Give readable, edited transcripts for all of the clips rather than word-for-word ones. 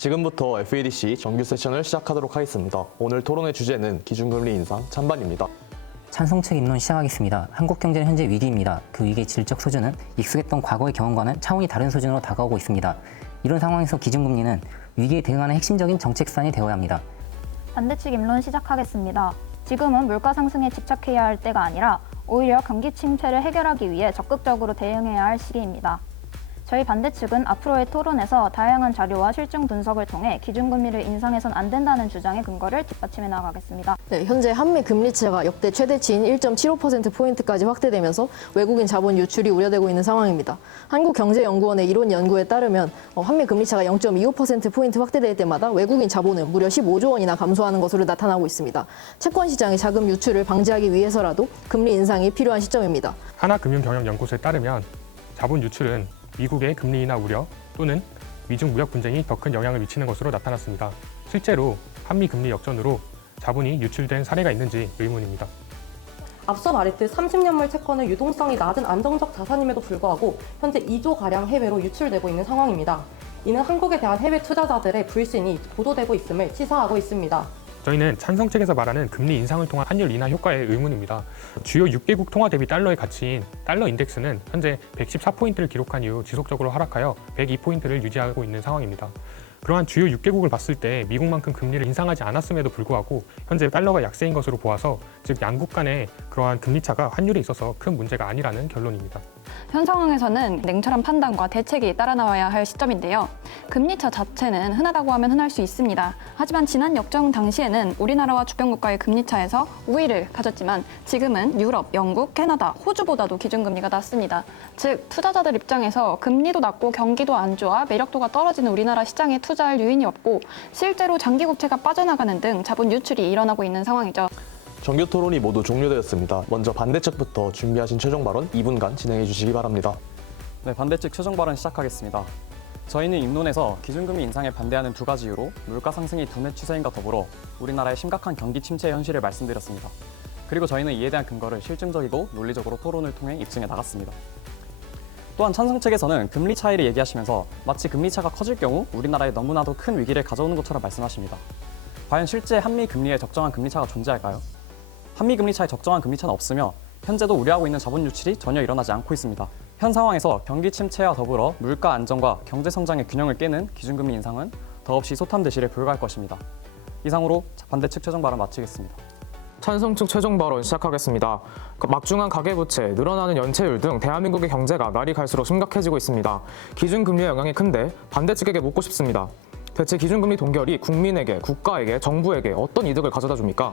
지금부터 FEDC 정규 세션을 시작하도록 하겠습니다. 오늘 토론의 주제는 기준금리 인상 찬반입니다. 찬성 측 입론 시작하겠습니다. 한국 경제는 현재 위기입니다. 그 위기의 질적 수준은 익숙했던 과거의 경험과는 차원이 다른 수준으로 다가오고 있습니다. 이런 상황에서 기준금리는 위기에 대응하는 핵심적인 정책 수단이 되어야 합니다. 반대측 입론 시작하겠습니다. 지금은 물가 상승에 집착해야 할 때가 아니라 오히려 경기 침체를 해결하기 위해 적극적으로 대응해야 할 시기입니다. 저희 반대측은 앞으로의 토론에서 다양한 자료와 실증 분석을 통해 기준금리를 인상해선 안 된다는 주장의 근거를 뒷받침해 나가겠습니다. 네, 현재 한미 금리차가 역대 최대치인 1.75%포인트까지 확대되면서 외국인 자본 유출이 우려되고 있는 상황입니다. 한국경제연구원의 이론 연구에 따르면 한미 금리차가 0.25%포인트 확대될 때마다 외국인 자본은 무려 15조 원이나 감소하는 것으로 나타나고 있습니다. 채권 시장의 자금 유출을 방지하기 위해서라도 금리 인상이 필요한 시점입니다. 하나금융경영연구소에 따르면 자본 유출은 미국의 금리 인하 우려 또는 미중 무역 분쟁이 더 큰 영향을 미치는 것으로 나타났습니다. 실제로 한미 금리 역전으로 자본이 유출된 사례가 있는지 의문입니다. 앞서 말했듯 30년물 채권의 유동성이 낮은 안정적 자산임에도 불구하고 현재 2조가량 해외로 유출되고 있는 상황입니다. 이는 한국에 대한 해외 투자자들의 불신이 고조되고 있음을 시사하고 있습니다. 저희는 찬성 측에서 말하는 금리 인상을 통한 환율 인하 효과에 의문입니다. 주요 6개국 통화 대비 달러의 가치인 달러 인덱스는 현재 114포인트를 기록한 이후 지속적으로 하락하여 102포인트를 유지하고 있는 상황입니다. 그러한 주요 6개국을 봤을 때 미국만큼 금리를 인상하지 않았음에도 불구하고 현재 달러가 약세인 것으로 보아서 즉 양국 간의 그러한 금리 차가 환율에 있어서 큰 문제가 아니라는 결론입니다. 현 상황에서는 냉철한 판단과 대책이 따라 나와야 할 시점인데요. 금리차 자체는 흔하다고 하면 흔할 수 있습니다. 하지만 지난 역정 당시에는 우리나라와 주변 국가의 금리차에서 우위를 가졌지만 지금은 유럽, 영국, 캐나다, 호주보다도 기준금리가 낮습니다. 즉 투자자들 입장에서 금리도 낮고 경기도 안 좋아 매력도가 떨어지는 우리나라 시장에 투자할 유인이 없고 실제로 장기 국채가 빠져나가는 등 자본 유출이 일어나고 있는 상황이죠. 정규 토론이 모두 종료되었습니다. 먼저 반대측부터 준비하신 최종 발언 2분간 진행해 주시기 바랍니다. 네, 반대측 최종 발언 시작하겠습니다. 저희는 입론에서 기준금리 인상에 반대하는 두 가지 이유로 물가 상승이 도내 추세인과 더불어 우리나라의 심각한 경기 침체 현실을 말씀드렸습니다. 그리고 저희는 이에 대한 근거를 실증적이고 논리적으로 토론을 통해 입증해 나갔습니다. 또한 찬성 측에서는 금리 차이를 얘기하시면서 마치 금리 차가 커질 경우 우리나라에 너무나도 큰 위기를 가져오는 것처럼 말씀하십니다. 과연 실제 한미 금리에 적정한 금리 차가 존재할까요? 한미 금리 차에 적정한 금리 차는 없으며 현재도 우려하고 있는 자본 유출이 전혀 일어나지 않고 있습니다. 현 상황에서 경기 침체와 더불어 물가 안정과 경제 성장의 균형을 깨는 기준금리 인상은 더없이 소탐대실에 불과할 것입니다. 이상으로 반대측 최종 발언 마치겠습니다. 찬성 측 최종 발언 시작하겠습니다. 막중한 가계부채, 늘어나는 연체율 등 대한민국의 경제가 날이 갈수록 심각해지고 있습니다. 기준금리의 영향이 큰데 반대측에게 묻고 싶습니다. 대체 기준금리 동결이 국민에게, 국가에게, 정부에게 어떤 이득을 가져다 줍니까?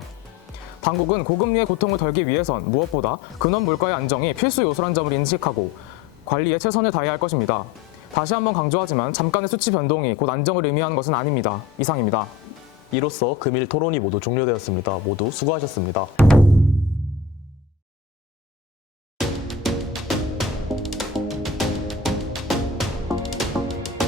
당국은 고금리의 고통을 덜기 위해선 무엇보다 근원 물가의 안정이 필수 요소란 점을 인식하고 관리에 최선을 다해야 할 것입니다. 다시 한번 강조하지만 잠깐의 수치 변동이 곧 안정을 의미하는 것은 아닙니다. 이상입니다. 이로써 금일 토론이 모두 종료되었습니다. 모두 수고하셨습니다.